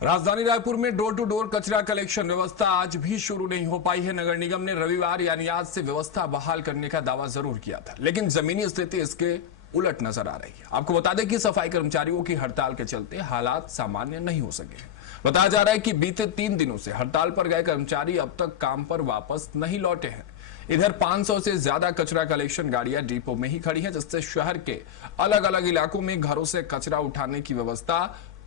राजधानी रायपुर में door to door कचरा कलेक्शन व्यवस्था आज भी शुरू नहीं हो पाई है। नगर निगम ने रविवार यानी आज से व्यवस्था बहाल करने का दावा जरूर किया था, लेकिन जमीनी स्थिति इसके उलट नजर आ रही है। आपको बता दें कि सफाई कर्मचारियों की हड़ताल के चलते हालात सामान्य नहीं हो सके। बताया जा रहा है कि बीते 3 दिनों से हड़ताल पर गए कर्मचारी अब तक काम पर वापस नहीं लौटे हैं। इधर 500 से ज्यादा कचरा कलेक्शन गाड़ियां डिपो में ही खड़ी हैं, जिससे शहर के अलग अलग इलाकों में घरों से कचरा उठाने की व्यवस्था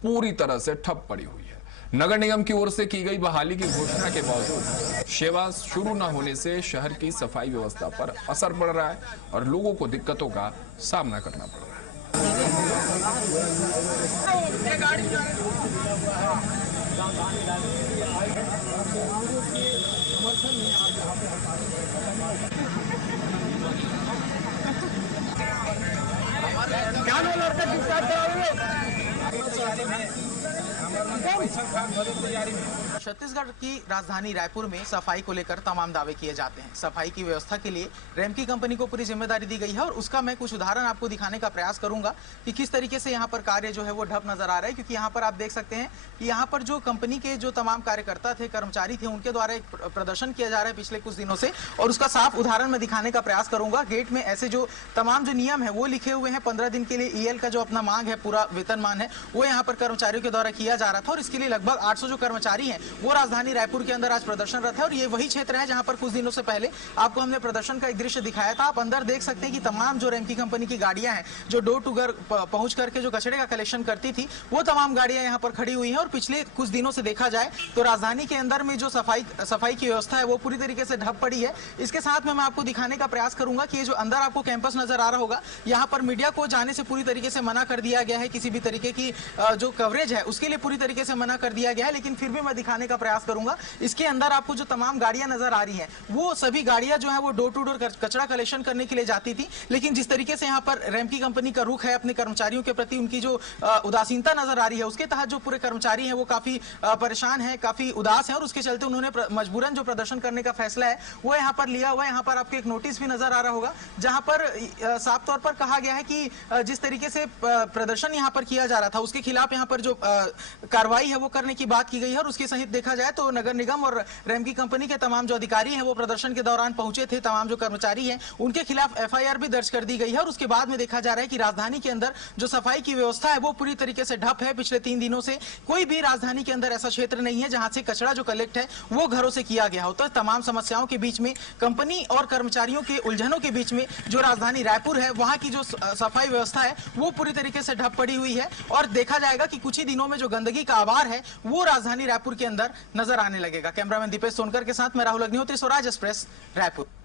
पूरी तरह से ठप पड़ी हुई है। नगर निगम की ओर से की गई बहाली की घोषणा के बावजूद सेवा शुरू न होने से शहर की सफाई व्यवस्था पर असर पड़ रहा है और लोगों को दिक्कतों का सामना करना पड़ रहा है। छत्तीसगढ़ की राजधानी रायपुर में सफाई को लेकर तमाम दावे किए जाते हैं। सफाई की व्यवस्था के लिए रेमकी कंपनी को पूरी जिम्मेदारी दी गई है और उसका मैं कुछ उदाहरण आपको दिखाने का प्रयास करूंगा कि किस तरीके से यहाँ पर कार्य जो है वो ढप नजर आ रहा है। क्योंकि यहाँ पर आप देख सकते हैं कि यहाँ पर जो कंपनी के जो तमाम कार्यकर्ता थे, कर्मचारी थे, उनके द्वारा एक प्रदर्शन किया जा रहा है पिछले कुछ दिनों से, और उसका साफ उदाहरण मैं दिखाने का प्रयास करूंगा। गेट में ऐसे जो तमाम जो नियम है वो लिखे हुए हैं। 15 दिन के लिए ईएल का जो अपना मांग है, पूरा वेतनमान है, वो यहाँ पर कर्मचारियों के द्वारा किया जा रहा था और इसके लिए लगभग 800 जो कर्मचारी हैं वो राजधानी रायपुर के अंदर आज प्रदर्शनरत है। और ये वही क्षेत्र है जहां पर कुछ दिनों से पहले आपको हमने प्रदर्शन का एक दृश्य दिखाया था। आप अंदर देख सकते हैं कि तमाम जो रेमकी कंपनी की गाड़ियां हैं जो डोर टू डोर पहुंच करके जो कचरे का कलेक्शन करती थी, वो तमाम गाड़ियां यहां पर खड़ी हुई हैं। और पिछले कुछ दिनों से देखा जाए तो राजधानी के अंदर में जो सफाई की व्यवस्था है वो पूरी तरीके से ढप पड़ी है। इसके साथ में मैं आपको दिखाने का प्रयास करूंगा कि ये जो अंदर आपको कैंपस नजर आ रहा होगा, यहाँ पर मीडिया को जाने से पूरी तरीके से मना कर दिया गया है। किसी भी तरीके की जो कवरेज है उसके लिए पूरी तरीके से मना कर दिया गया है, लेकिन फिर भी मैं दिखाने का प्रयास करूंगा। इसके अंदर आपको जो तमाम गाड़ियां नजर आ रही हैं वो सभी गाड़ियां जो है वो डोर टू डोर कचरा कलेक्शन करने के लिए जाती थी। लेकिन जिस तरीके से यहाँ पर रेमकी कंपनी का रुख है अपने कर्मचारियों के प्रति, उनकी जो उदासीनता नजर आ रही है, उसके तहत जो पूरे कर्मचारी हैं वो काफी परेशान है, काफी उदास है और उसके चलते उन्होंने मजबूरन जो प्रदर्शन करने का फैसला है वो यहाँ पर लिया हुआ है। यहाँ पर आपको एक नोटिस भी नजर आ रहा होगा जहां पर साफ तौर पर कहा गया है कि जिस तरीके से प्रदर्शन यहाँ पर किया जा रहा था उसके खिलाफ यहाँ पर जो कार्रवाई है वो करने की बात की गई है। और उसके सहित देखा जाए तो नगर निगम और रेमकी कंपनी के तमाम जो अधिकारी हैं वो प्रदर्शन के दौरान पहुंचे थे, तमाम जो कर्मचारी हैं उनके खिलाफ एफआईआर भी दर्ज कर दी गई है। और उसके बाद में देखा जा रहा है कि राजधानी के अंदर जो सफाई की व्यवस्था है वो पूरी तरीके से ढप है। पिछले 3 दिनों से कोई भी राजधानी के अंदर ऐसा क्षेत्र नहीं है जहां से कचरा जो कलेक्ट है वो घरों से किया गया हो। तो तमाम समस्याओं के बीच में, कंपनी और कर्मचारियों के उलझनों के बीच में जो राजधानी रायपुर है वहां की जो सफाई व्यवस्था है वो पूरी तरीके से ढप पड़ी हुई है। और देखा जाएगा कि कुछ ही दिनों में जो गंदगी का आवार है वो राजधानी रायपुर के अंदर नजर आने लगेगा। कैमरामैन दीपेश सोनकर के साथ मैं राहुल अग्निहोत्री, स्वराज एक्सप्रेस, रायपुर।